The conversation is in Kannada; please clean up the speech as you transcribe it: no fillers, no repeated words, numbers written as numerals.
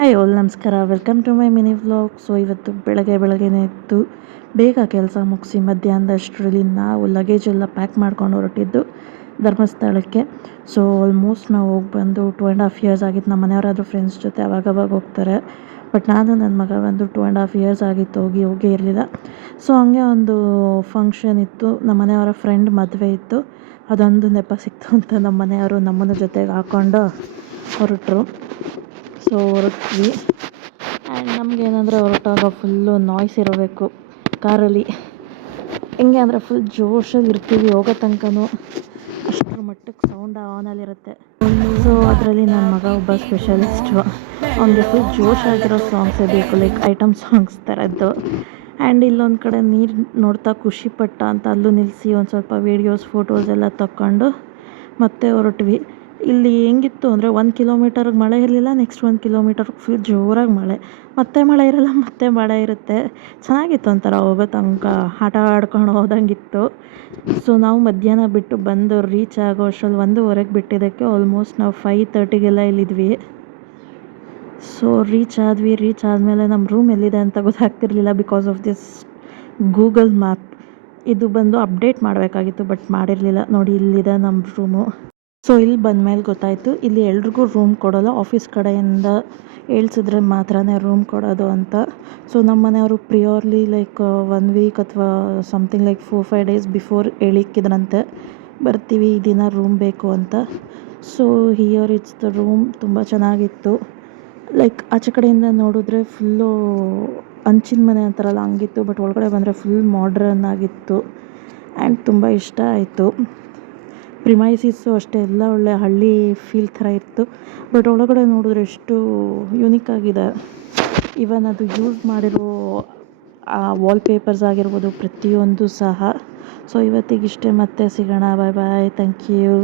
ಹಾಯ್ ಆಲ್ ನಮಸ್ಕಾರ, welcome to my mini vlog. So ಇವತ್ತು ಬೆಳಗ್ಗೆನೇ ಎದ್ದು ಬೇಗ ಕೆಲಸ ಮುಗಿಸಿ ಮಧ್ಯಾಹ್ನದಷ್ಟರಲ್ಲಿ ನಾವು ಲಗೇಜ್ ಎಲ್ಲ ಪ್ಯಾಕ್ ಮಾಡ್ಕೊಂಡು ಹೊರಟಿದ್ದು ಧರ್ಮಸ್ಥಳಕ್ಕೆ. ಸೊ ಆಲ್ಮೋಸ್ಟ್ ನಾವು ಹೋಗಿ ಬಂದು 2.5 ಇಯರ್ಸ್ ಆಗಿತ್ತು. ನಮ್ಮ ಮನೆಯವರಾದರೂ ಫ್ರೆಂಡ್ಸ್ ಜೊತೆ ಅವಾಗವಾಗ ಹೋಗ್ತಾರೆ, ಬಟ್ ನಾನು ನನ್ನ ಮಗ ಬಂದು 2.5 ಇಯರ್ಸ್ ಆಗಿತ್ತು ಹೋಗೇ ಇರಲಿಲ್ಲ. ಸೊ ಹಂಗೆ ಒಂದು ಫಂಕ್ಷನ್ ಇತ್ತು, ನಮ್ಮ ಮನೆಯವರ ಫ್ರೆಂಡ್ ಮದುವೆ ಇತ್ತು, ಅದೊಂದು ನೆಪ ಸಿಕ್ತು ಅಂತ ನಮ್ಮ ಮನೆಯವರು ನಮ್ಮನ್ನು ಜೊತೆಗೆ ಹಾಕ್ಕೊಂಡು ಹೊರಟರು. ಸೊ ಹೊರಟ್ವಿ. ಆ್ಯಂಡ್ ನಮಗೇನಂದರೆ ಹೊರಟಾಗ ಫುಲ್ಲು ನಾಯ್ಸ್ ಇರಬೇಕು ಕಾರಲ್ಲಿ. ಹೆಂಗೆ ಅಂದರೆ ಫುಲ್ ಜೋಶಲ್ಲಿ ಇರ್ತೀವಿ, ಹೋಗೋ ತನಕನೂ ಅಷ್ಟರ ಮಟ್ಟಕ್ಕೆ ಸೌಂಡ್ ಆನಲ್ಲಿರುತ್ತೆ. ಸೊ ಅದರಲ್ಲಿ ನನ್ನ ಮಗ ಒಬ್ಬ ಸ್ಪೆಷಲಿಸ್ಟು, ಅವನಿಗೆ ಫುಲ್ ಜೋಶಾಗಿರೋ ಸಾಂಗ್ಸೇ ಬೇಕು, ಲೈಕ್ ಐಟಮ್ ಸಾಂಗ್ಸ್ ಥರದ್ದು. ಆ್ಯಂಡ್ ಇಲ್ಲೊಂದು ಕಡೆ ನೀರು ನೋಡ್ತಾ ಖುಷಿಪಟ್ಟ ಅಂತ ಅಲ್ಲೂ ನಿಲ್ಲಿಸಿ ಒಂದು ಸ್ವಲ್ಪ ವೀಡಿಯೋಸ್ ಫೋಟೋಸ್ ಎಲ್ಲ ತಗೊಂಡು ಮತ್ತೆ ಹೊರಟ್ವಿ. ಇಲ್ಲಿ ಹೆಂಗಿತ್ತು ಅಂದರೆ 1 ಕಿಲೋಮೀಟರ್ಗೆ ಮಳೆ ಇರಲಿಲ್ಲ, ನೆಕ್ಸ್ಟ್ 1 ಕಿಲೋಮೀಟರ್ಗೆ ಫುಲ್ ಜೋರಾಗಿ ಮಳೆ, ಮತ್ತೆ ಮಳೆ ಇರಲ್ಲ, ಮತ್ತೆ ಮಳೆ ಇರುತ್ತೆ. ಚೆನ್ನಾಗಿತ್ತು ಒಂಥರ, ಹೋಗೋ ತನಕ ಆಟ ಆಡ್ಕೊಂಡು ಹೋದಂಗಿತ್ತು. ಸೊ ನಾವು ಮಧ್ಯಾಹ್ನ ಬಿಟ್ಟು ಬಂದು ರೀಚ್ ಆಗೋ ಅಷ್ಟರಲ್ಲಿ 1:30ಗೆ ಬಿಟ್ಟಿದ್ದಕ್ಕೆ ಆಲ್ಮೋಸ್ಟ್ ನಾವು 5:30ಗೆಲ್ಲ ಇಲ್ಲಿದ್ವಿ. ಸೊ ರೀಚ್ ಆದಮೇಲೆ ನಮ್ಮ ರೂಮ್ ಎಲ್ಲಿದೆ ಅಂತ ಗೊತ್ತಾಗ್ತಿರ್ಲಿಲ್ಲ because of this Google map. ಇದು ಬಂದು ಅಪ್ಡೇಟ್ ಮಾಡಬೇಕಾಗಿತ್ತು, ಬಟ್ ಮಾಡಿರಲಿಲ್ಲ. ನೋಡಿ ಇಲ್ಲಿದೆ ನಮ್ಮ ರೂಮು. ಸೊ ಇಲ್ಲಿ ಬಂದಮೇಲೆ ಗೊತ್ತಾಯಿತು, ಇಲ್ಲಿ ಎಲ್ರಿಗೂ ರೂಮ್ ಕೊಡೋಲ್ಲ, ಆಫೀಸ್ ಕಡೆಯಿಂದ ಹೇಳ್ಸಿದ್ರೆ ಮಾತ್ರನೇ ರೂಮ್ ಕೊಡೋದು ಅಂತ. ಸೊ ನಮ್ಮ ಮನೆಯವರು ಪ್ರಿಯೋರ್ಲಿ ಲೈಕ್ 1 ವೀಕ್ ಅಥವಾ ಸಮಥಿಂಗ್ ಲೈಕ್ 4-5 ಡೇಸ್ ಬಿಫೋರ್ ಹೇಳಿಕ್ಕಿದ್ರಂತೆ, ಬರ್ತೀವಿ ಈ ದಿನ ರೂಮ್ ಬೇಕು ಅಂತ. So here it's the room. ತುಂಬ ಚೆನ್ನಾಗಿತ್ತು. ಲೈಕ್ ಆಚೆ ಕಡೆಯಿಂದ ನೋಡಿದ್ರೆ ಫುಲ್ಲು ಹಂಚಿನ ಮನೆ ಅಂತಾರಲ್ಲ ಹಂಗಿತ್ತು, ಬಟ್ ಒಳಗಡೆ ಬಂದರೆ ಫುಲ್ ಮಾಡ್ರನ್ ಆಗಿತ್ತು ಆ್ಯಂಡ್ ತುಂಬ ಇಷ್ಟ ಆಯಿತು. ಪ್ರಿಮೈಸಿಸು ಅಷ್ಟೇ ಎಲ್ಲ ಒಳ್ಳೆ ಹಳ್ಳಿ ಫೀಲ್ ಥರ ಇತ್ತು, ಬಟ್ ಒಳಗಡೆ ನೋಡಿದ್ರೆ ಎಷ್ಟು ಯುನೀಕ್ ಆಗಿದೆ. ಈವನ್ ಅದು ಯೂಸ್ ಮಾಡಿರೋ ವಾಲ್ಪೇಪರ್ಸ್ ಆಗಿರ್ಬೋದು ಪ್ರತಿಯೊಂದು ಸಹ. ಸೊ ಇವತ್ತಿಗಿಷ್ಟೇ, ಮತ್ತೆ ಸಿಗೋಣ. ಬಾಯ್ ಬಾಯ್, ಥ್ಯಾಂಕ್ ಯು.